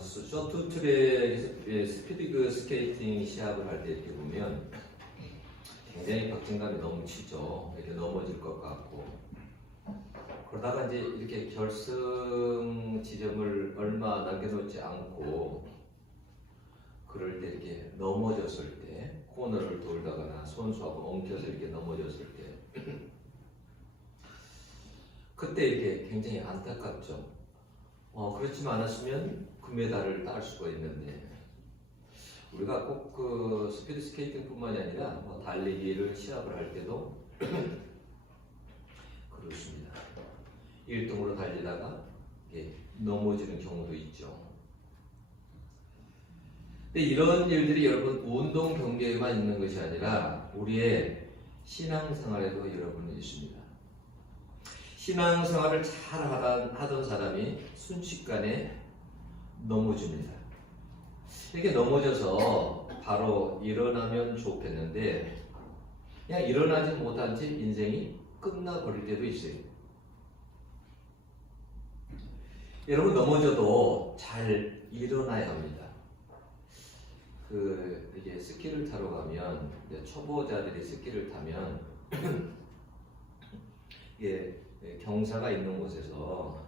쇼트트랙 스피드 스케이팅 시합을 할 때 이렇게 보면 굉장히 박진감이 넘치죠. 이렇게 넘어질 것 같고, 그러다가 이제 이렇게 결승 지점을 얼마 남겨놓지 않고 그럴 때 이렇게 넘어졌을 때, 코너를 돌다거나 선수하고 엉켜서 이렇게 넘어졌을 때 그때 이렇게 굉장히 안타깝죠. 그렇지만 않았으면 금메달을 딸 수가 있는데, 우리가 꼭 그 스피드 스케이팅뿐만이 아니라 뭐 달리기를 시합을 할 때도 그렇습니다. 1등으로 달리다가 넘어지는 경우도 있죠. 근데 이런 일들이 여러분 운동 경기에만 있는 것이 아니라 우리의 신앙생활에도 여러분 있습니다. 신앙생활을 잘 하던 사람이 순식간에 넘어집니다. 이렇게 넘어져서 바로 일어나면 좋겠는데 그냥 일어나지 못한 채 인생이 끝나버릴 때도 있어요. 여러분, 넘어져도 잘 일어나야 합니다. 이게 스키를 타러 가면, 초보자들이 스키를 타면 이게 경사가 있는 곳에서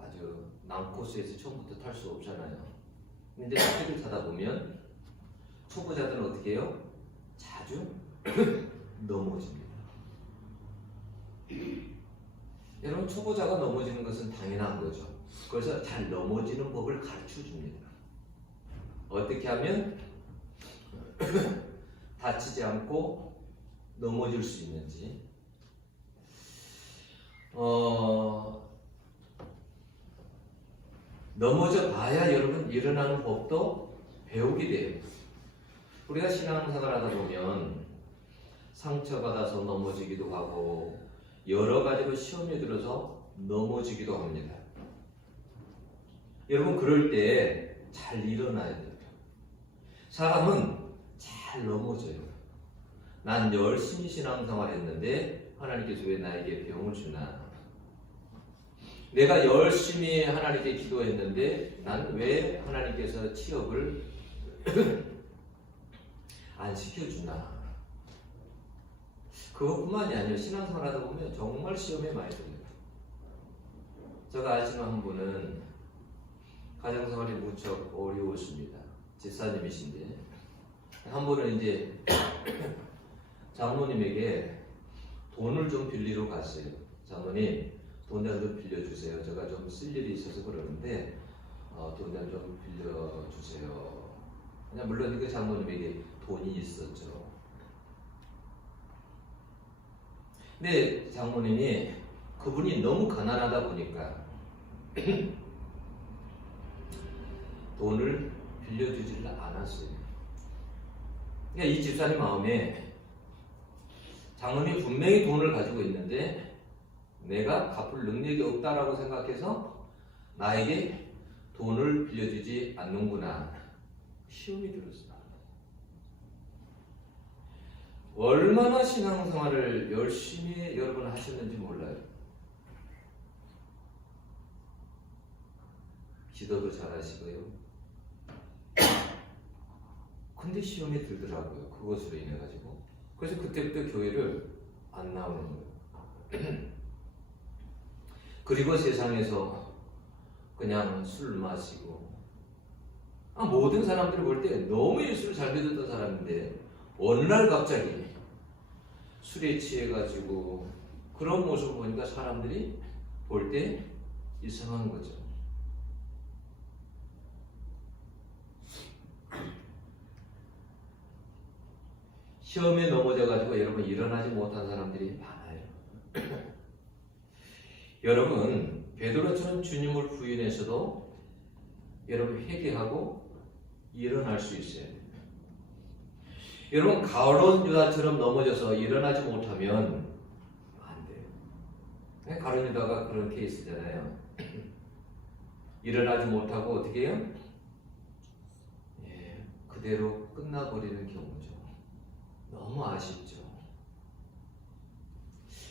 아주 난코스에서 처음부터 탈 수 없잖아요. 근데 스키를 타다 보면 초보자들은 어떻게 해요? 자주 넘어집니다. 여러분, 초보자가 넘어지는 것은 당연한 거죠. 그래서 잘 넘어지는 법을 가르쳐 줍니다. 어떻게 하면 다치지 않고 넘어질 수 있는지. 넘어져 봐야 여러분 일어나는 법도 배우게 돼요. 우리가 신앙생활 하다 보면 상처받아서 넘어지기도 하고 여러 가지로 시험에 들어서 넘어지기도 합니다. 여러분, 그럴 때 잘 일어나야 돼요. 사람은 잘 넘어져요. 난 열심히 신앙생활 했는데 하나님께서 왜 나에게 병을 주나? 내가 열심히 하나님께 기도했는데 난 왜 하나님께서 취업을 안 시켜주나? 그것뿐만이 아니에요. 신앙생활 하다 보면 정말 시험에 많이 들어요. 제가 아시는 한 분은 가정생활이 무척 어려웠습니다. 집사님이신데 한 번은 이제 장모님에게 돈을 좀 빌리러 갔어요. 장모님, 돈 좀 빌려주세요. 제가 좀 쓸 일이 있어서 그러는데 돈 좀 빌려주세요. 그냥 물론 그 장모님에게 돈이 있었죠. 근데 장모님이 그분이 너무 가난하다 보니까 돈을 빌려주지를 않았어요. 그러니까 이 집사님 마음에 장모님이 분명히 돈을 가지고 있는데 내가 갚을 능력이 없다라고 생각해서 나에게 돈을 빌려주지 않는구나. 시험이 들었어요. 얼마나 신앙생활을 열심히 여러분 하셨는지 몰라요. 기도도 잘하시고요. 근데 시험이 들더라고요. 그것으로 인해 가지고. 그래서 그때부터 교회를 안 나오는 거예요. 그리고 세상에서 그냥 술 마시고, 모든 사람들이 볼 때 너무 예수를 잘 믿었던 사람인데 어느 날 갑자기 술에 취해가지고 그런 모습을 보니까 사람들이 볼 때 이상한 거죠. 시험에 넘어져가지고 여러분 일어나지 못한 사람들이 많아요. 여러분, 베드로처럼 주님을 부인해서도 여러분 회개하고 일어날 수 있어요. 여러분, 가룟 유다처럼 넘어져서 일어나지 못하면 안 돼요. 가룟 유다가 그런 케이스잖아요. 일어나지 못하고 어떻게 해요? 그대로 끝나버리는 경우죠. 너무 아쉽죠.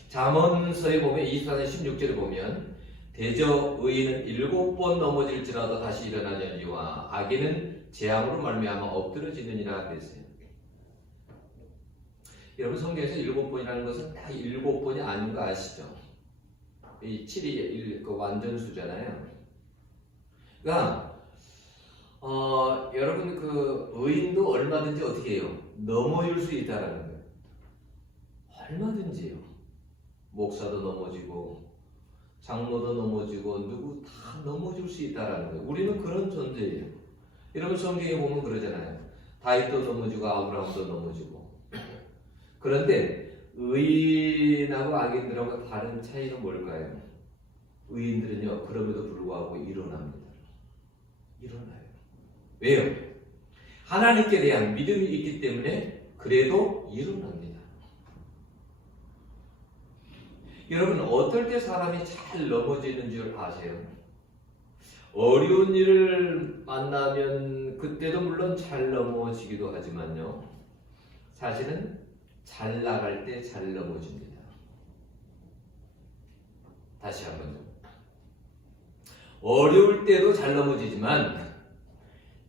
잠언서에 보면 24장 16절에 보면 대저 의인은 7번 넘어질지라도 다시 일어나려니와 악인은 재앙으로 말미암아 엎드러지느니라 그랬어요. 여러분 성경에서 7번이라는 것은 딱 7번이 아닌 거 아시죠? 이 7이 그 완전수잖아요. 그러니까 여러분 그 의인도 얼마든지 어떻게 해요? 넘어질 수 있다라는 거예요. 얼마든지요. 목사도 넘어지고 장로도 넘어지고 누구 다 넘어질 수 있다라는 거예요. 우리는 그런 존재예요. 여러분 성경에 보면 그러잖아요. 다윗도 넘어지고 아브라함도 넘어지고. 그런데 의인하고 악인들하고 다른 차이는 뭘까요? 의인들은요 그럼에도 불구하고 일어납니다. 일어나요. 왜요? 하나님께 대한 믿음이 있기 때문에 그래도 일어납니다. 여러분 어떨 때 사람이 잘 넘어지는 줄 아세요? 어려운 일을 만나면 그때도 물론 잘 넘어지기도 하지만요. 사실은 잘 나갈 때 잘 넘어집니다. 다시 한번요. 어려울 때도 잘 넘어지지만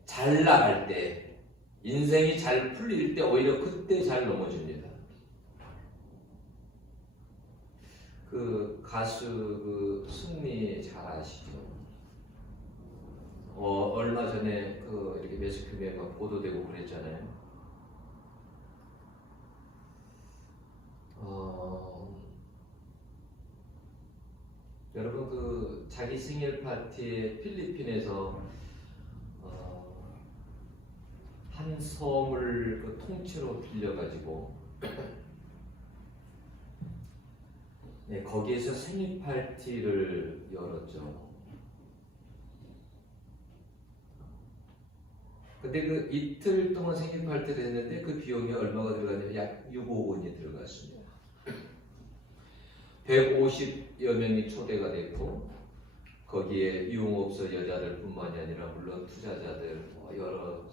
잘 나갈 때 인생이 잘 풀릴 때 오히려 그때 잘 넘어집니다. 그 가수 그 승리 잘 아시죠? 얼마 전에 그 이렇게 매스컴에 보도되고 그랬잖아요. 여러분 그 자기 생일 파티에 필리핀에서 한 섬을 그 통째로 빌려가지고 네, 거기에서 생일 파티를 열었죠. 근데 그 이틀 동안 생일 파티를 했는데 그 비용이 얼마가 들어갔냐면 약 6억 원이 들어갔습니다. 150여 명이 초대가 됐고 거기에 유흥업소 여자들 뿐만이 아니라 물론 투자자들 여러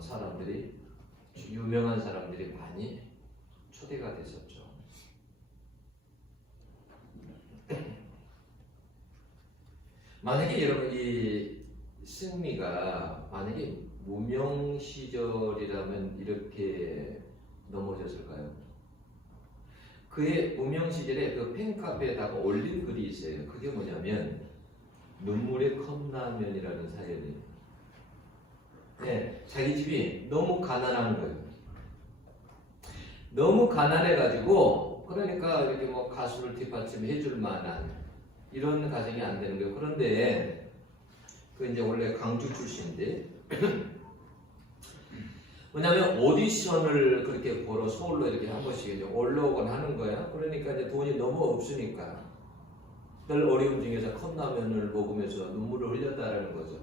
사람들이 유명한 사람들이 많이 초대가 됐었죠. 만약에 여러분 이 승리가 만약에 무명 시절이라면 이렇게 넘어졌을까요? 그의 무명 시절에 그 팬카페에다가 올린 글이 있어요. 그게 뭐냐면 눈물의 컵라면이라는 사연이에요. 네, 자기 집이 너무 가난한 거예요. 너무 가난해가지고 그러니까 이렇게 뭐 가수를 뒷받침해 줄 만한 이런 가정이 안 되는 거예요. 그런데 그 이제 원래 강주 출신인데 뭐냐면 오디션을 그렇게 보러 서울로 이렇게 한 번씩 이제 올라오곤 하는 거야. 그러니까 이제 돈이 너무 없으니까 늘 어려운 중에서 컵라면을 먹으면서 눈물을 흘렸다라는 거죠.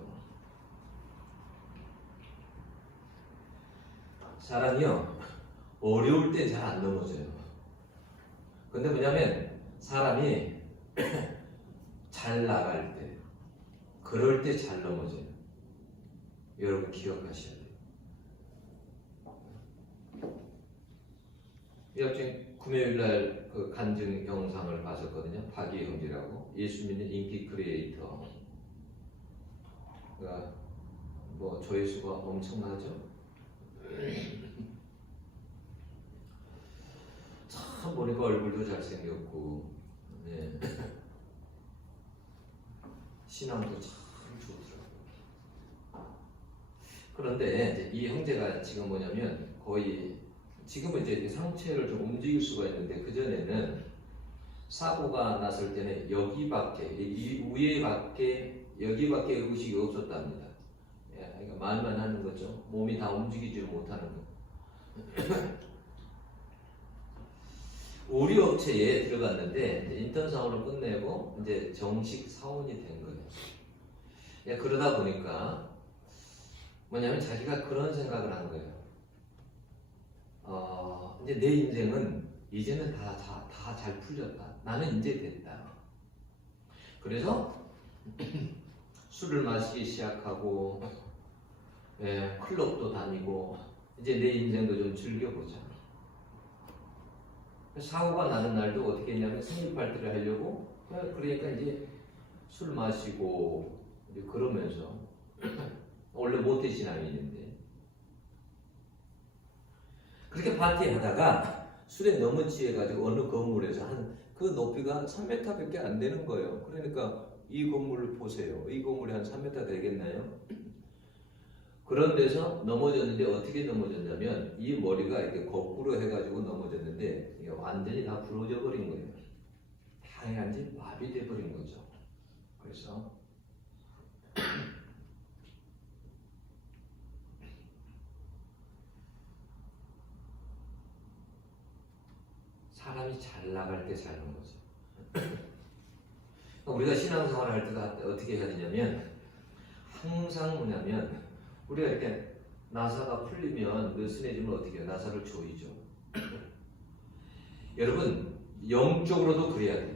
사람이요 어려울 때 잘 안 넘어져요. 근데 뭐냐면 사람이 잘 나갈 때 그럴 때 잘 넘어져요. 여러분 기억하셔야 돼요. 여튼 금요일날 그 간증 영상을 봤었거든요. 박희영이라고 예수 믿는 인기 크리에이터. 그러니까 뭐 조회수가 엄청나죠. 참 보니까 얼굴도 잘생겼고, 네. 신앙도 참 좋더라고요. 그런데 이제 이 형제가 지금 뭐냐면 거의 지금은 이제 상체를 좀 움직일 수가 있는데 그 전에는 사고가 났을 때는 여기밖에 이 위에밖에 여기밖에 의식이 없었답니다. 그러니까 말만 하는 거죠. 몸이 다 움직이지 못하는 거. 우리 업체에 들어갔는데 인턴사원을 끝내고 이제 정식 사원이 된 거예요. 그러다 보니까 뭐냐면 자기가 그런 생각을 한 거예요. 이제 내 인생은 이제는 다 잘 풀렸다. 나는 이제 됐다. 그래서 술을 마시기 시작하고 클럽도 다니고 이제 내 인생도 좀 즐겨보자. 사고가 나는 날도 어떻게 했냐면 생일 파티를 하려고 그러니까 이제 술 마시고 이제 그러면서 원래 모태신앙이 있는데 그렇게 파티하다가 술에 너무 취해가지고 어느 건물에서 그 높이가 3m밖에 안 되는 거예요. 그러니까 이 건물을 보세요. 이 건물이 한 3m 되겠나요? 그런 데서 넘어졌는데 어떻게 넘어졌냐면 이 머리가 이렇게 거꾸로 해가지고 넘어졌는데 이게 완전히 다 부러져 버린 거예요. 다 완전히 마비돼 버린 거죠. 그래서 사람이 잘 나갈 때 사는 거죠. 우리가 신앙생활을 할 때 어떻게 해야 되냐면 항상 뭐냐면 우리가 이렇게 나사가 풀리면 느슨해지면 어떻게 해요? 나사를 조이죠. 여러분 영적으로도 그래야 돼요.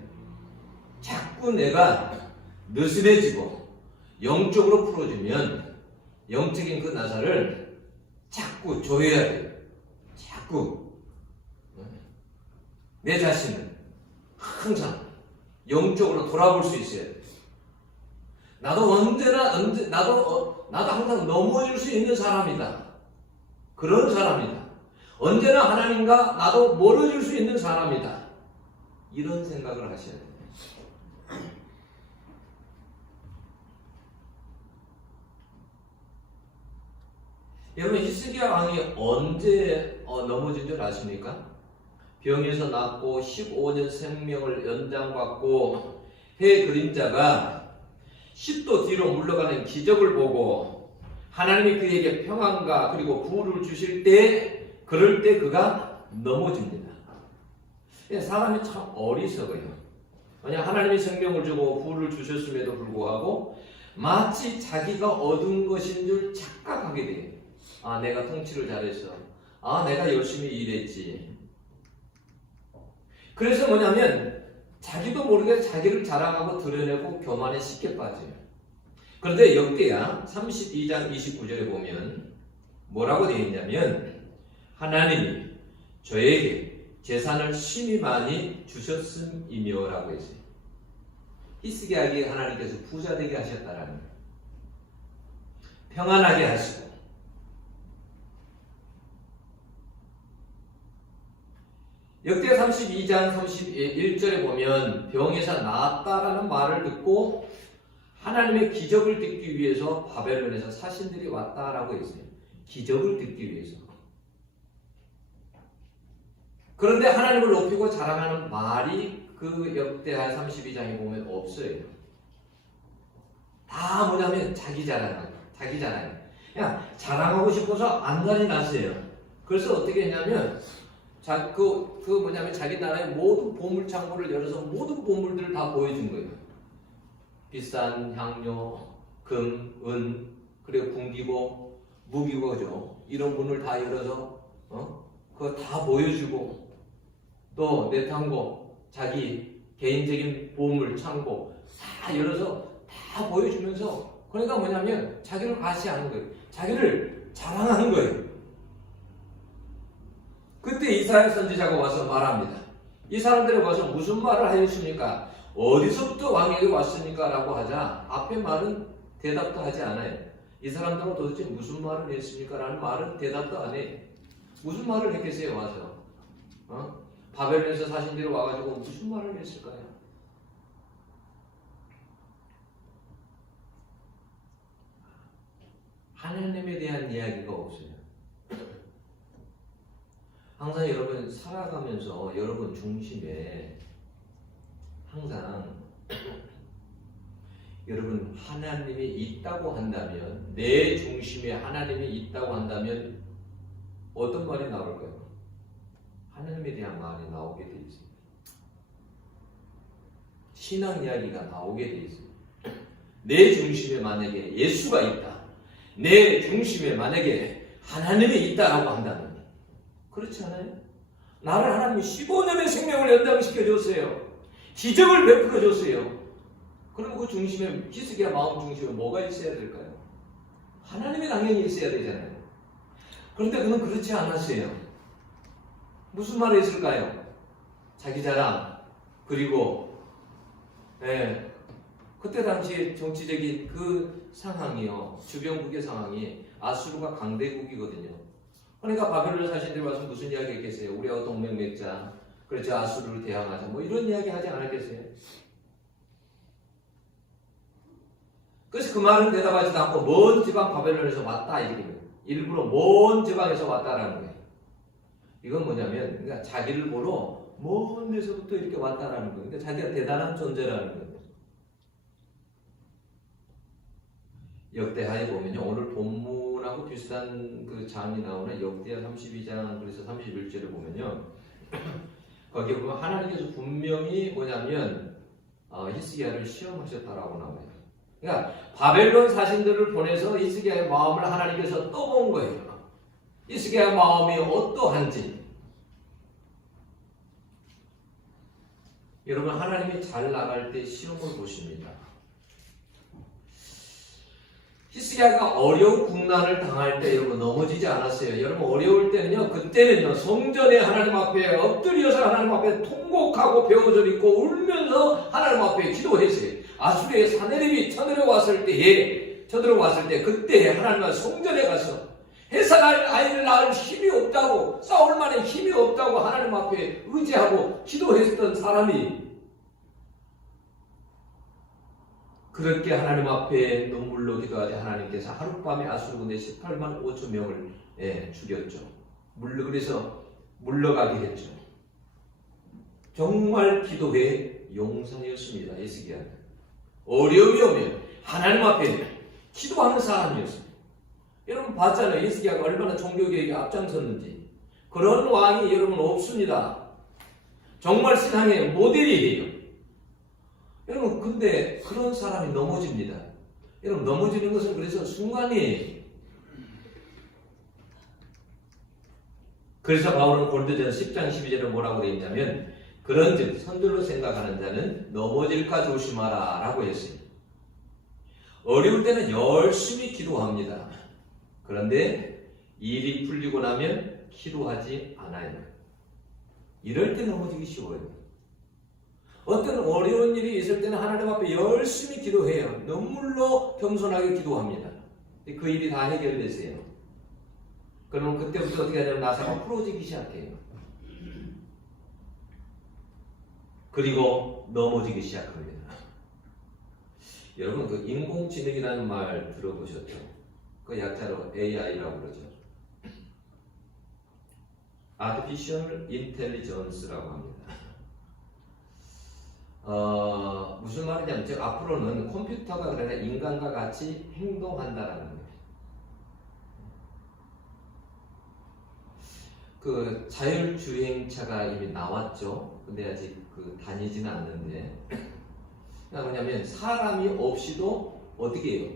자꾸 내가 느슨해지고 영적으로 풀어주면 영적인 그 나사를 자꾸 조여야 돼요. 자꾸 내 자신을 항상 영적으로 돌아볼 수 있어야 돼요. 나도 항상 넘어질 수 있는 사람이다. 그런 사람이다. 언제나 하나님과 나도 멀어질 수 있는 사람이다. 이런 생각을 하셔야 돼요. 여러분 히스기야 왕이 언제 넘어진 줄 아십니까? 병에서 낫고 15년 생명을 연장받고 해 그림자가 10도 뒤로 물러가는 기적을 보고 하나님이 그에게 평안과 그리고 부를 주실 때 그럴 때 그가 넘어집니다. 사람이 참 어리석어요. 그냥 하나님이 생명을 주고 부를 주셨음에도 불구하고 마치 자기가 얻은 것인 줄 착각하게 돼요. 아, 내가 통치를 잘했어. 아, 내가 열심히 일했지. 그래서 뭐냐면 자기도 모르게 자기를 자랑하고 드러내고 교만에 쉽게 빠져요. 그런데 역대하 32장 29절에 보면 뭐라고 되어 있냐면 하나님이 저에게 재산을 심히 많이 주셨음이며 라고 했어요. 히스기야에게 하나님께서 부자 되게 하셨다라는 거예요. 평안하게 하시고 역대 32장 31절에 보면 병에서 나았다라는 말을 듣고 하나님의 기적을 듣기 위해서 바벨론에서 사신들이 왔다라고 했어요. 기적을 듣기 위해서. 그런데 하나님을 높이고 자랑하는 말이 그 역대하 32장에 보면 없어요. 다 뭐냐면 자기 자랑. 그냥 자랑하고 싶어서 안달이 났어요. 그래서 어떻게 했냐면 자기 나라의 모든 보물 창고를 열어서 모든 보물들을 다 보여준 거예요. 비싼 향료, 금, 은, 그리고 군기고, 무기고죠. 이런 문을 다 열어서, 그거 다 보여주고, 또 내탕고, 자기 개인적인 보물 창고 다 열어서 다 보여주면서, 그러니까 뭐냐면 자기를 과시하는 거예요. 자기를 자랑하는 거예요. 그때 이사야 선지자가 와서 말합니다. 이 사람들이 와서 무슨 말을 하였습니까? 어디서부터 왕에게 왔습니까? 라고 하자 앞에 말은 대답도 하지 않아요. 이 사람들은 도대체 무슨 말을 했습니까? 라는 말은 대답도 안 해요. 무슨 말을 했겠어요? 와서 바벨론에서 사신들이 와가지고 무슨 말을 했을까요? 하나님에 대한 이야기가 없어요. 항상 여러분 살아가면서 여러분 중심에 항상 여러분 하나님이 있다고 한다면 내 중심에 하나님이 있다고 한다면 어떤 말이 나올까요? 하나님에 대한 말이 나오게 돼 있습니다. 신앙 이야기가 나오게 돼 있습니다. 내 중심에 만약에 예수가 있다. 내 중심에 만약에 하나님이 있다라고 한다면 그렇지 않아요? 나를 하나님이 15년의 생명을 연장시켜 줬어요. 기적을 베풀어 줬어요. 그럼 그 중심에 히스기야 마음 중심에 뭐가 있어야 될까요? 하나님이 당연히 있어야 되잖아요. 그런데 그는 그렇지 않았어요. 무슨 말을 했을까요? 자기 자랑 그리고 예. 그때 당시 정치적인 그 상황이요. 주변국의 상황이 아수르가 강대국이거든요. 그러니까 바벨론 사신들이 와서 무슨 이야기 했겠어요? 우리하고 동맹 맺자. 그렇죠. 아수르를 대항하자. 뭐 이런 이야기 하지 않았겠어요? 그래서 그 말은 대답하지도 않고 먼 지방 바벨론에서 왔다 이거예요. 일부러 먼 지방에서 왔다라는 거예요. 이건 뭐냐면 그러니까 자기를 보러 먼 데서부터 이렇게 왔다라는 거예요. 그러니까 자기가 대단한 존재라는 거예요. 역대하에 보면요. 오늘 본문하고 비슷한 그 장이 나오는 역대하 32장 그래서 31절을 보면요. 거기에 보면 하나님께서 분명히 뭐냐면 히스기야를 시험하셨다라고 나와요. 그러니까 바벨론 사신들을 보내서 히스기야의 마음을 하나님께서 떠본 거예요. 히스기야의 마음이 어떠한지. 여러분 하나님이 잘 나갈 때 시험을 보십니다. 히스기야가 어려운 국난을 당할 때 여러분 넘어지지 않았어요. 여러분 어려울 때는요. 그때는요. 성전에 하나님 앞에 엎드려서 하나님 앞에 통곡하고 배옷을 입고 울면서 하나님 앞에 기도했어요. 아수르의 사내립이 쳐들어왔을 때 그때 하나님과 성전에 가서 해산할 아이를 낳을 힘이 없다고 싸울 만한 힘이 없다고 하나님 앞에 의지하고 기도했던 사람이 그렇게 하나님 앞에 눈물로 기도하자 하나님께서 하룻밤에 아수르 군대 18만 5천 명을 죽였죠. 그래서 물러가게 했죠. 정말 기도의 용사였습니다. 히스기야는. 어려움이 오면 하나님 앞에 기도하는 사람이었습니다. 여러분 봤잖아요. 히스기야가 얼마나 종교개혁에 앞장섰는지. 그런 왕이 여러분 없습니다. 정말 신앙의 모델이에요. 여러분 근데 그런 사람이 넘어집니다. 여러분 넘어지는 것은 그래서 순간이에요. 그래서 바울은 고린도전서 10장 12절에 뭐라고 되어 있냐면 그런즉 선들로 생각하는 자는 넘어질까 조심하라 라고 했어요. 어려울 때는 열심히 기도합니다. 그런데 일이 풀리고 나면 기도하지 않아요. 이럴 때 넘어지기 쉬워요. 어떤 어려운 일이 있을 때는 하나님 앞에 열심히 기도해요. 눈물로 겸손하게 기도합니다. 그 일이 다 해결되세요. 그러면 그때부터 어떻게 하냐면 나사가 풀어지기 시작해요. 그리고 넘어지기 시작합니다. 여러분 그 인공지능이라는 말 들어보셨죠? 그 약자로 AI라고 그러죠. Artificial Intelligence라고 합니다. 무슨 말이냐면 즉 앞으로는 컴퓨터가 그러나 인간과 같이 행동한다라는 거예요. 그 자율주행차가 이미 나왔죠. 근데 아직 그 다니지는 않는데 그러니까 뭐냐면 사람이 없이도 어떻게 해요?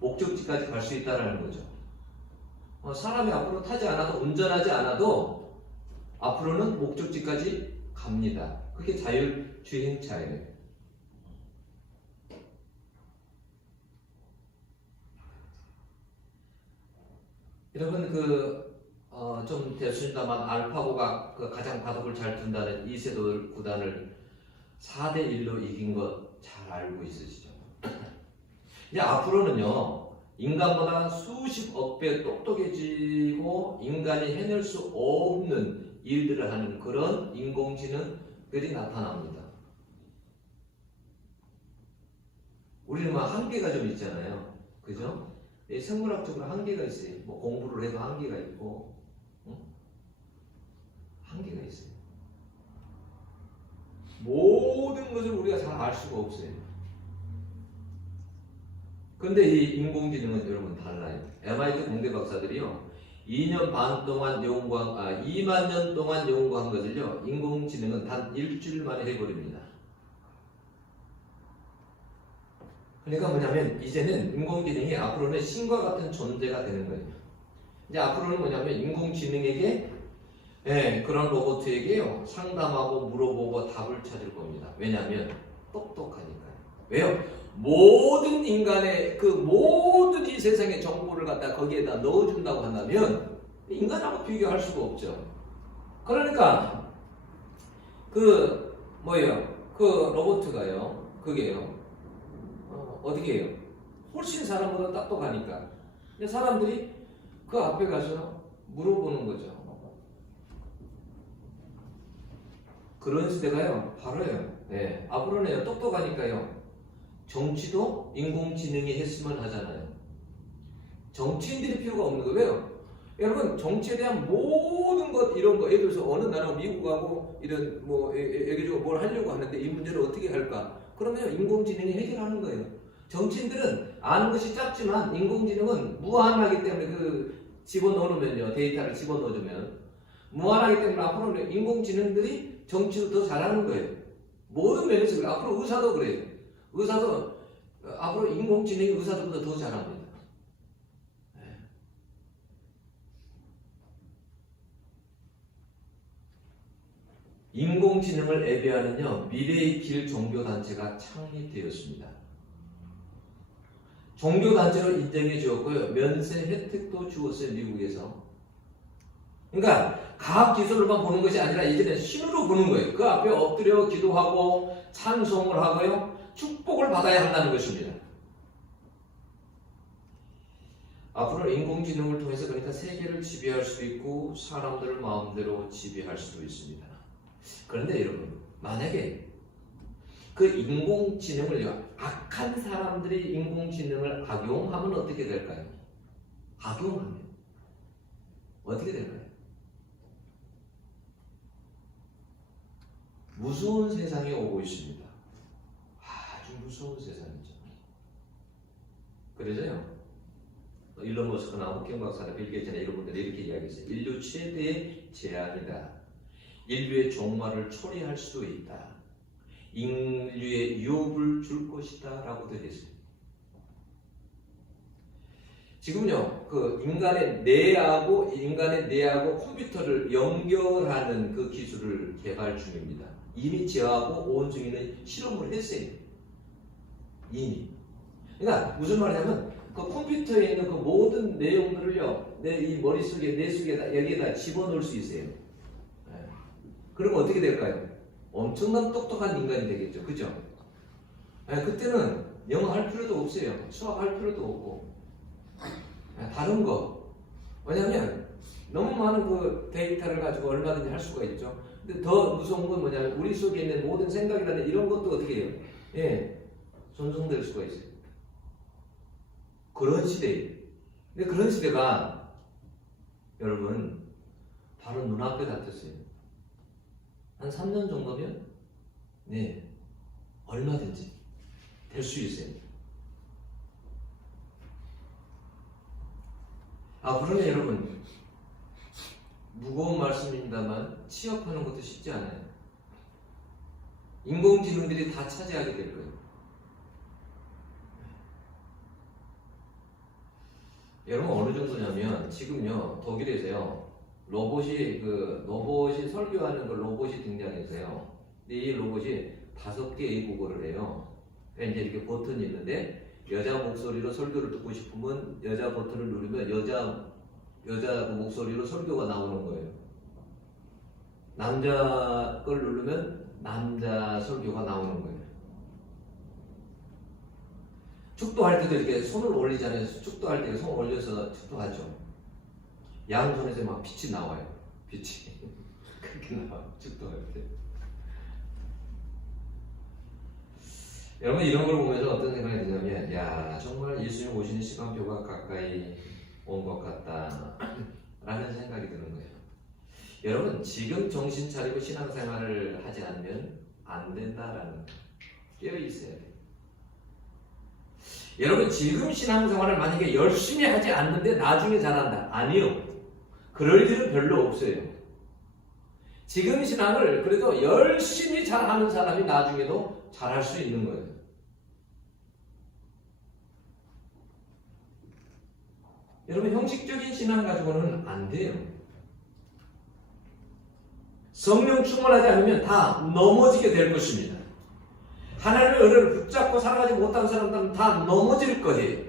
목적지까지 갈 수 있다라는 거죠. 사람이 앞으로 타지 않아도 운전하지 않아도 앞으로는 목적지까지 갑니다. 그게 자율주행차예요. 여러분 좀 됐습니다만 알파고가 그 가장 바둑을 잘 둔다는 이세돌 구단을 4대1로 이긴 거 잘 알고 있으시죠? 이제 앞으로는요 인간보다 수십억 배 똑똑해지고 인간이 해낼 수 없는 일들을 하는 그런 인공지능들이 나타납니다. 우리는 막 한계가 좀 있잖아요. 그죠? 생물학적으로 한계가 있어요. 뭐 공부를 해도 한계가 있고 한계가 있어요. 모든 것을 우리가 잘 알 수가 없어요. 근데 이 인공지능은 여러분 달라요. MIT 공대 박사들이요 2년 반 동안 2만 년 동안 연구한 것을요 인공지능은 단 일주일 만에 해버립니다. 그러니까 뭐냐면 이제는 인공지능이 앞으로는 신과 같은 존재가 되는 거예요. 이제 앞으로는 뭐냐면 인공지능에게 그런 로봇에게요 상담하고 물어보고 답을 찾을 겁니다. 왜냐하면 똑똑하니까요. 왜요? 모든 인간의 그 모든 이 세상의 정보를 갖다 거기에다 넣어준다고 한다면 인간하고 비교할 수가 없죠. 그러니까 그 로봇가요 그게요. 어떻게 해요? 훨씬 사람보다 똑똑하니까. 근데 사람들이 그 앞에 가서 물어보는 거죠. 그런 시대가요, 바로요. 네, 앞으로는 똑똑하니까요. 정치도 인공지능이 했으면 하잖아요. 정치인들이 필요가 없는 거예요. 왜요? 여러분, 정치에 대한 모든 것, 이런 거, 예를 들어서 어느 나라 미국하고 이런 여기저기 뭘 하려고 하는데 이 문제를 어떻게 할까? 그러면 인공지능이 해결하는 거예요. 정치인들은 아는 것이 작지만 인공지능은 무한하기 때문에 집어넣으면요, 데이터를 집어넣어주면 무한하기 때문에 앞으로는 인공지능들이 정치도 더 잘하는 거예요. 모든 면에서 그래요. 앞으로 의사도 그래요. 의사도 앞으로 인공지능이 의사들보다 더 잘합니다. 인공지능을 예배하는요, 미래의 길 종교단체가 창립되었습니다. 종교단체로 인정해 주었고요, 면세 혜택도 주었어요, 미국에서. 그러니까 과학기술로만 보는 것이 아니라 이제는 신으로 보는 거예요. 그 앞에 엎드려 기도하고 찬송을 하고요, 축복을 받아야 한다는 것입니다. 앞으로 인공지능을 통해서 그러니까 세계를 지배할 수도 있고 사람들을 마음대로 지배할 수도 있습니다. 그런데 여러분, 만약에 그 인공지능을요, 악한 사람들이 인공지능을 악용하면 어떻게 될까요? 악용하면 어떻게 될까요? 무서운 세상이 오고 있습니다. 아주 무서운 세상이죠. 그래서요, 일론 머스크나 호킹 박사나 빌 게이츠나 이런 분들이 이렇게 이야기했어요. 인류 최대의 재앙이다. 인류의 종말을 초래할 수도 있다. 인류의 유업을 줄 것이다 라고도 했어요. 지금요, 그 인간의 뇌하고 컴퓨터를 연결하는 그 기술을 개발 중입니다. 이미 저하고 오은중이는 실험을 했어요. 이미. 그러니까 무슨 말이냐면 그 컴퓨터에 있는 그 모든 내용들을요, 내 이 머릿속에, 뇌 속에다, 여기에다 집어넣을 수 있어요. 그러면 어떻게 될까요? 엄청난 똑똑한 인간이 되겠죠. 그죠? 그때는 영어 할 필요도 없어요. 수학 할 필요도 없고. 다른 거. 왜냐면 너무 많은 그 데이터를 가지고 얼마든지 할 수가 있죠. 근데 더 무서운 건 뭐냐면 우리 속에 있는 모든 생각이라는 이런 것도 어떻게 해요? 손상될 수가 있어요. 그런 시대예요. 근데 그런 시대가 여러분 바로 눈앞에 닥쳤어요. 한 3년 정도면 얼마든지 될 수 있어요. 그러면 여러분, 무거운 말씀입니다만 취업하는 것도 쉽지 않아요. 인공지능들이 다 차지하게 될 거예요. 여러분, 어느 정도냐면 지금요, 독일에서요, 로봇이 설교하는 그 로봇이 등장해서요. 근데 이 로봇이 5개의 국어를 해요. 그러니까 이제 이렇게 버튼이 있는데 여자 목소리로 설교를 듣고 싶으면 여자 버튼을 누르면 여자 목소리로 설교가 나오는 거예요. 남자 걸 누르면 남자 설교가 나오는 거예요. 축도할 때도 이렇게 손을 올리잖아요. 축도할 때 손 올려서 축도하죠. 양손에서 막 빛이 나와요. 빛이 그렇게 나와요. 축도할 때. 여러분, 이런 걸 보면서 어떤 생각이 드냐면, 야, 정말 예수님 오시는 시간표가 가까이 온 것 같다 라는 생각이 드는 거예요. 여러분, 지금 정신 차리고 신앙생활을 하지 않으면 안 된다라는 거예요. 깨어 있어야 돼요. 여러분, 지금 신앙생활을 만약에 열심히 하지 않는데 나중에 잘한다. 아니요. 그럴 일은 별로 없어요. 지금 신앙을 그래도 열심히 잘하는 사람이 나중에도 잘할 수 있는 거예요. 여러분, 형식적인 신앙 가지고는 안 돼요. 성령 충만하지 않으면 다 넘어지게 될 것입니다. 하나님의 은혜를 붙잡고 살아가지 못한 사람들은 다 넘어질 거예요.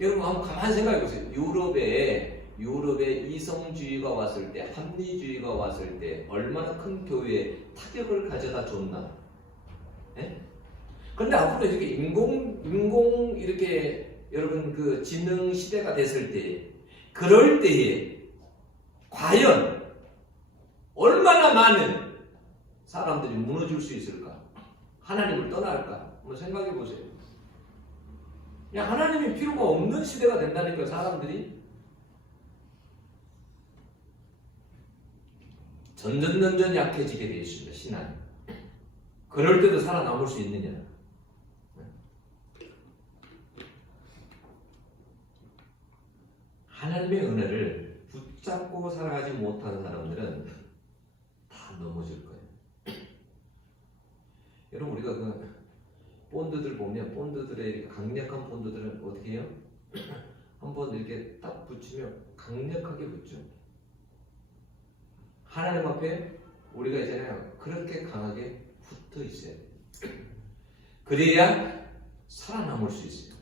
여러분, 한번 가만히 생각해 보세요. 유럽에 이성주의가 왔을 때, 합리주의가 왔을 때 얼마나 큰 교회에 타격을 가져다 줬나. 예? 그런데 앞으로 이렇게 인공 이렇게 여러분 그 지능 시대가 됐을 때, 그럴 때에 과연 얼마나 많은 사람들이 무너질 수 있을까? 하나님을 떠날까? 한번 생각해 보세요. 그냥 하나님이 필요가 없는 시대가 된다니까. 사람들이 점점 약해지게 되어 있습니다. 신앙이. 그럴 때도 살아남을 수 있느냐? 하나님의 은혜를 붙잡고 살아가지 못하는 사람들은 다 넘어질 거예요. 여러분, 우리가 그 본드들 보면, 본드들의 이렇게 강력한 본드들은 어떻게 해요? 한번 이렇게 딱 붙이면 강력하게 붙죠. 하나님 앞에 우리가 이제는 그렇게 강하게 붙어 있어야 돼요. 그래야 살아남을 수 있어요.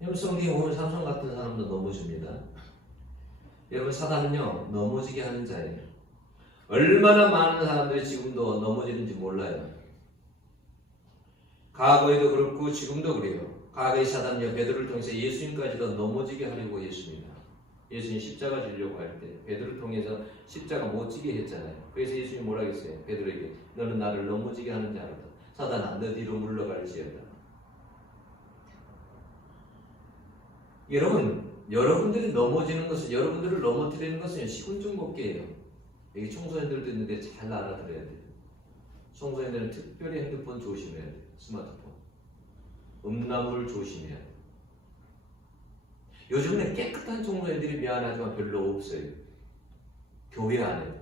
여러분, 성경에 보면 삼손 같은 사람도 넘어집니다. 여러분, 사단은요, 넘어지게 하는 자예요. 얼마나 많은 사람들이 지금도 넘어지는지 몰라요. 과거에도 그렇고 지금도 그래요. 과거의 사단이요, 베드로를 통해서 예수님까지도 넘어지게 하려고 했습니다. 예수님 십자가 지려고 할 때 베드로를 통해서 십자가 못 지게 했잖아요. 그래서 예수님이 뭐라 했어요? 베드로에게 너는 나를 넘어지게 하는 자로다. 사단아, 너 뒤로 물러갈지어다. 여러분, 여러분들이 넘어지는 것은, 여러분들을 넘어뜨리는 것은 시군중법계예요. 여기 청소년들도 있는데 잘 알아들어야 돼요. 청소년들은 특별히 핸드폰 조심해야 돼요. 스마트폰. 음란물 조심해야 돼요. 요즘은 깨끗한 청소년들이 미안하지만 별로 없어요. 교회 안에.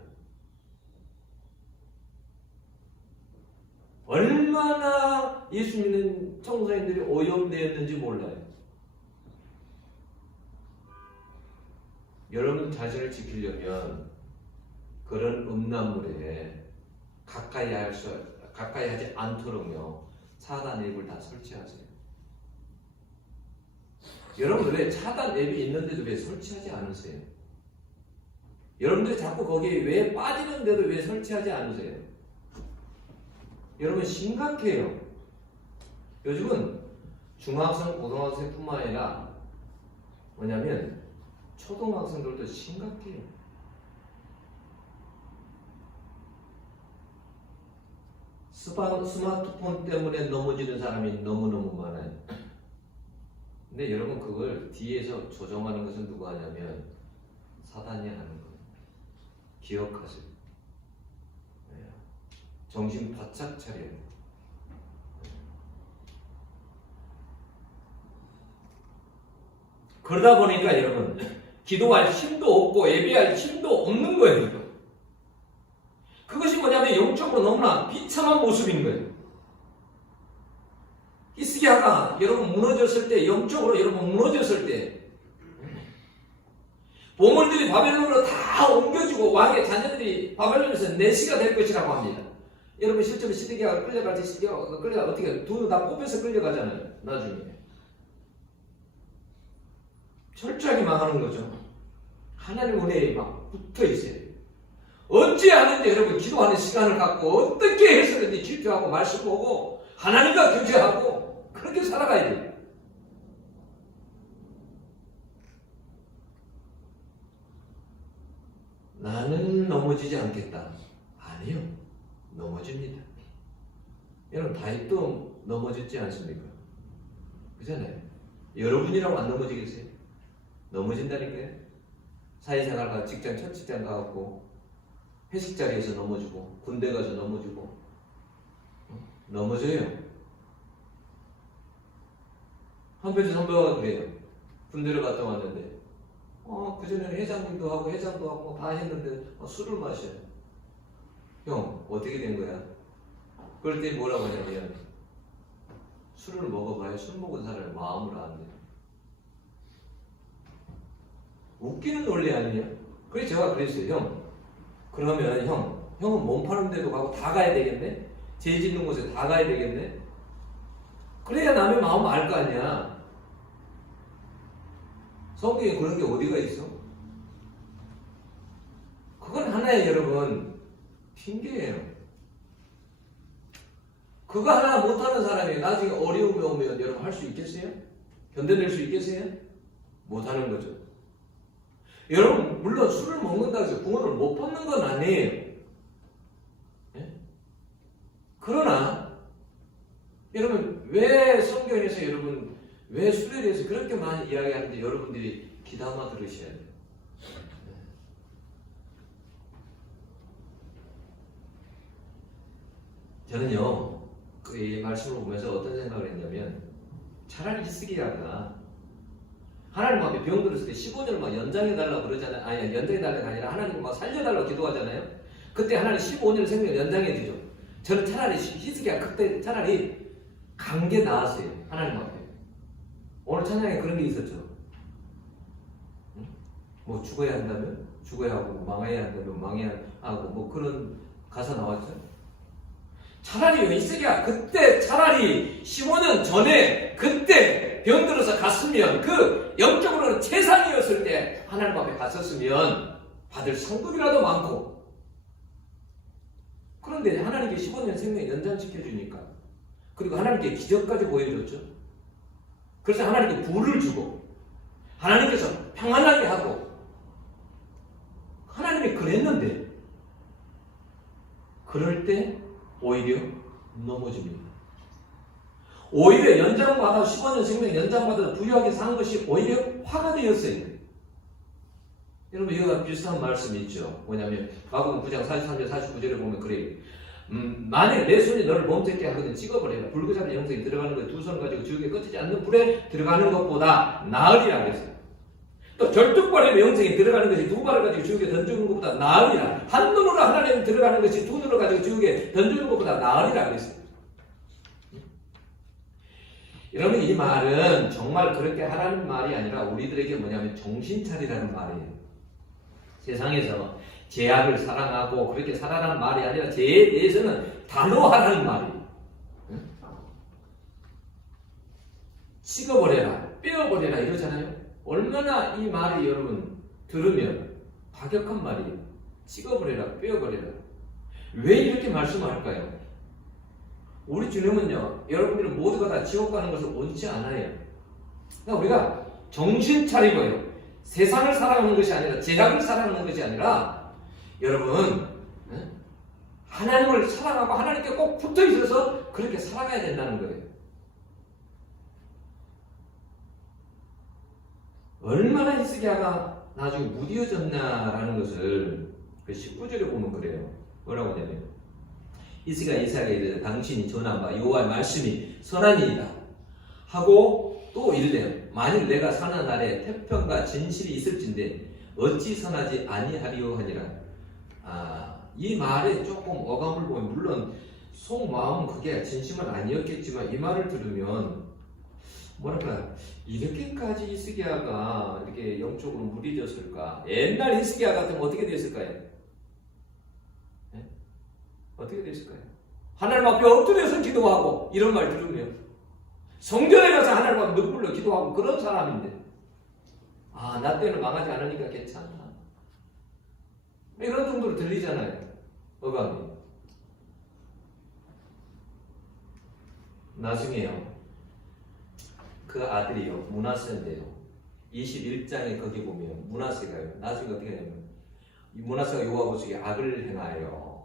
얼마나 예수 믿는 청소년들이 오염되었는지 몰라요. 여러분 자신을 지키려면 그런 음란물에 가까이 하지 않도록요, 차단 앱을 다 설치하세요. 여러분, 왜 차단 앱이 있는데도 왜 설치하지 않으세요? 여러분들이 자꾸 거기에 왜 빠지는데도 왜 설치하지 않으세요? 여러분, 심각해요. 요즘은 중학생, 고등학생뿐만 아니라 뭐냐면 초등학생들도 심각해요. 스마트폰 때문에 넘어지는 사람이 너무너무 많아요. 근데 여러분, 그걸 뒤에서 조정하는 것은 누가 하냐면 사단이 하는 거예요. 기억하세요. 정신 바짝 차려요. 그러다 보니까 여러분, 기도할 힘도 없고 예배할 힘도 없는 거예요. 그것이 뭐냐면 영적으로 너무나 비참한 모습인 거예요. 히스기야가 여러분 무너졌을 때, 영적으로 여러분 무너졌을 때, 보물들이 바벨론으로 다 옮겨지고 왕의 자녀들이 바벨론에서 내시가 될 것이라고 합니다. 여러분, 실제로 시드기야가 끌려갈 때 시드기야가 어떻게 두 다 뽑혀서 끌려가잖아요. 나중에 철저하게 망하는 거죠. 하나님 은혜에 막 붙어 있어요. 어찌하는데 여러분, 기도하는 시간을 갖고 어떻게 해서든지 집중하고 말씀 보고 하나님과 교제하고 그렇게 살아가야 돼요. 나는 넘어지지 않겠다. 아니요, 넘어집니다. 여러분, 다윗도 넘어졌지 않습니까? 그잖아요. 여러분이라고 안 넘어지겠어요? 넘어진다니까요. 사회생활 가 직장, 첫 직장 가갖고 회식 자리에서 넘어지고, 군대 가서 넘어지고, 넘어져요. 한편에서 선배가 그래요. 군대를 갔다 왔는데, 그전에는 회장님도 하고 회장도 하고 다 했는데 술을 마셔요. 형, 어떻게 된 거야? 그럴 때 뭐라고 하냐면, 술을 먹어봐야 술 먹은 사람의 마음을 안돼요. 웃기는 논리 아니에요? 그래서 제가 그랬어요. 형, 그러면 형은 몸 파는 데도 가고 다 가야 되겠네? 죄 짓는 곳에 다 가야 되겠네? 그래야 남의 마음 알 거 아니야. 성경에 그런 게 어디가 있어? 그건 하나님 하나의 여러분 핑계예요. 그거 하나 못하는 사람이 나중에 어려움이 오면 여러분 할 수 있겠어요? 견뎌낼 수 있겠어요? 못하는 거죠. 여러분 물론 술을 먹는다고 해서 구원을 못 받는 건 아니에요. 예? 그러나 여러분 왜 성경에서 여러분 왜 술에 대해서 그렇게 많이 이야기하는데 여러분들이 귀담아 들으셔야 돼요. 저는요 이 말씀을 보면서 어떤 생각을 했냐면 차라리 히스기야가 하나님 앞에 병들었을 때 15년을 막 연장해달라고 그러잖아요. 아니 연장해달라가 아니라 하나님 막 살려달라고 기도하잖아요. 그때 하나님 15년 생명 연장해 주죠. 저는 차라리 히스기야 그때 차라리 간 게 나았어요. 하나님 앞에. 오늘 찬양에 그런 게 있었죠. 응? 뭐 죽어야 한다면 죽어야 하고 망해야 한다면 망해야 하고 뭐 그런 가사 나왔죠. 차라리 히스기야 그때 차라리 15년 전에 그때 병들어서 갔으면 그 영적으로는 최상이었을 때 하나님 앞에 갔었으면 받을 상급이라도 많고 그런데 하나님께 15년 생명 연장시켜주니까 그리고 하나님께 기적까지 보여줬죠. 그래서 하나님께 부를 주고 하나님께서 평안하게 하고 하나님이 그랬는데 그럴 때 오히려 넘어집니다. 오히려 연장받아 15년 생명 연장받아 부유하게 산 것이 오히려 화가 되었어요. 여러분 이거와 비슷한 말씀이 있죠. 뭐냐면 마가복음 9장 43절 49절에 보면 그래요. 만일 내 손이 너를 멈췄게 하거든 찍어버려라. 불 같은 영성이 들어가는 것 두 손 가지고 지옥에 꺼지지 않는 불에 들어가는 것보다 나으리라 그랬어요. 또 절뚝발의 영성이 들어가는 것이 두 발을 가지고 지옥에 던지는 것보다 나으리라. 한 눈으로 하나님 들어가는 것이 두 눈으로 가지고 지옥에 던지는 것보다 나으리라 그랬어요. 여러분 이 말은 정말 그렇게 하라는 말이 아니라 우리들에게 뭐냐면 정신 차리라는 말이에요. 세상에서 제약을 사랑하고 그렇게 살아라는 말이 아니라 죄에 대해서는 단호하라는 말이에요. 응? 찍어버려라, 빼어버려라 이러잖아요. 얼마나 이 말이 여러분 들으면 과격한 말이에요. 찍어버려라, 빼어버려라. 왜 이렇게 말씀할까요? 우리 주님은요, 여러분들은 모두가 다 지옥 가는 것을 원치 않아요. 그러니까 우리가 정신 차리고요. 세상을 사랑하는 것이 아니라 제약을 사랑하는 것이 아니라 여러분 하나님을 사랑하고 하나님께 꼭 붙어 있어서 그렇게 살아가야 된다는 거예요. 얼마나 히스기야가 나중에 무디어졌냐라는 것을 그 19절에 보면 그래요. 뭐라고 하냐면 히스기야 이사야에게 이르되 당신이 전한 바 여호와의 말씀이 선하니이다 하고 또 이르래요. 만일 내가 사는 날에 태평과 진실이 있을진데 어찌 선하지 아니하리요 하니라. 이 말에 조금 어감을 보면 물론 속마음은 그게 진심은 아니었겠지만 이 말을 들으면 뭐랄까 이렇게까지 히스기야가 이렇게 영적으로 무디졌을까? 옛날 히스기야 같으면 어떻게 됐을까요? 네? 어떻게 됐을까요? 하나님 앞에 엎드려서 기도하고 이런 말 들으면 성전에 가서 하나님 앞에 무릎 꿇려 기도하고 그런 사람인데 나 때는 망하지 않으니까 괜찮다. 이런 정도로 들리잖아요. 어감이. 나중에요. 그 아들이요. 므낫세인데요. 21장에 거기 보면 므낫세가요. 나중에 어떻게 하냐면 이 므낫세가 여호와 보시기에 악을 행하여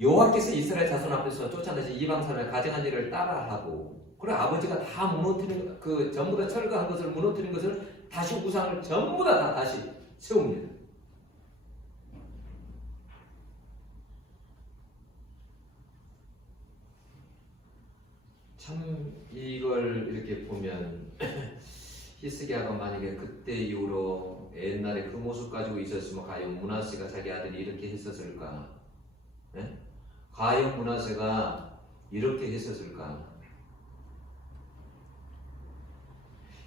여호와께서 이스라엘 자손 앞에서 쫓아내신 이방 사람의 가증한 일을 따라하고 그래 아버지가 다 무너뜨린 그 전부 다 철거한 것을 무너뜨린 것을 다시 우상을 전부 다 다시 세웁니다. 참 이걸 이렇게 보면 히스기야가 만약에 그때 이후로 옛날에 그 모습 가지고 있었으면 과연 므낫세가 자기 아들이 이렇게 했었을까? 네? 과연 므낫세가 이렇게 했었을까?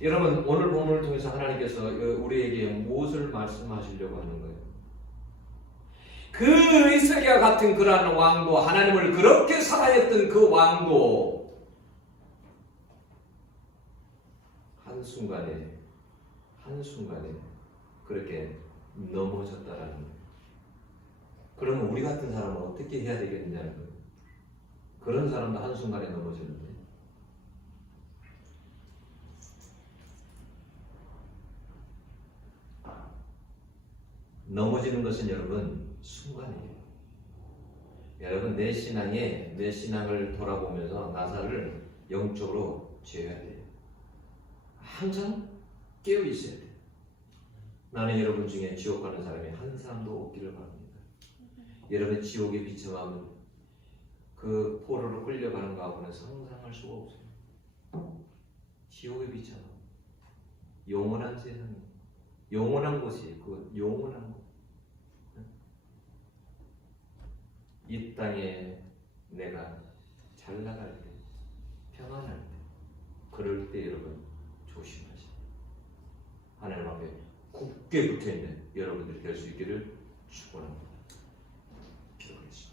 여러분 오늘 본문을 통해서 하나님께서 우리에게 무엇을 말씀하시려고 하는 거예요? 그 히스기야 같은 그러한 왕도 하나님을 그렇게 사랑했던 그 왕도 한순간에 그렇게 넘어졌다라는 거예요. 그러면 우리 같은 사람은 어떻게 해야 되겠느냐는 거예요. 그런 사람도 한순간에 넘어지는데 넘어지는 것은 여러분 순간이에요. 여러분 내 신앙을 돌아보면서 나사를 영적으로 죄야 돼요. 항상 깨어 있어야 돼요. 나는 여러분 중에 지옥 가는 사람이 한 사람도 없기를 바랍니다. 여러분 지옥에 비참하면 그 포로로 끌려가는 거하고는 상상할 수가 없어요. 지옥에 비참함, 영원한 세상이, 영원한 곳이 그 영원한 곳. 이 땅에 내가 잘 나갈 때, 평안할 때, 그럴 때 여러분 조심하세요. 하나님 앞에 굳게 붙어있는 여러분들이 될 수 있기를 축원합니다. 기도하겠습니다.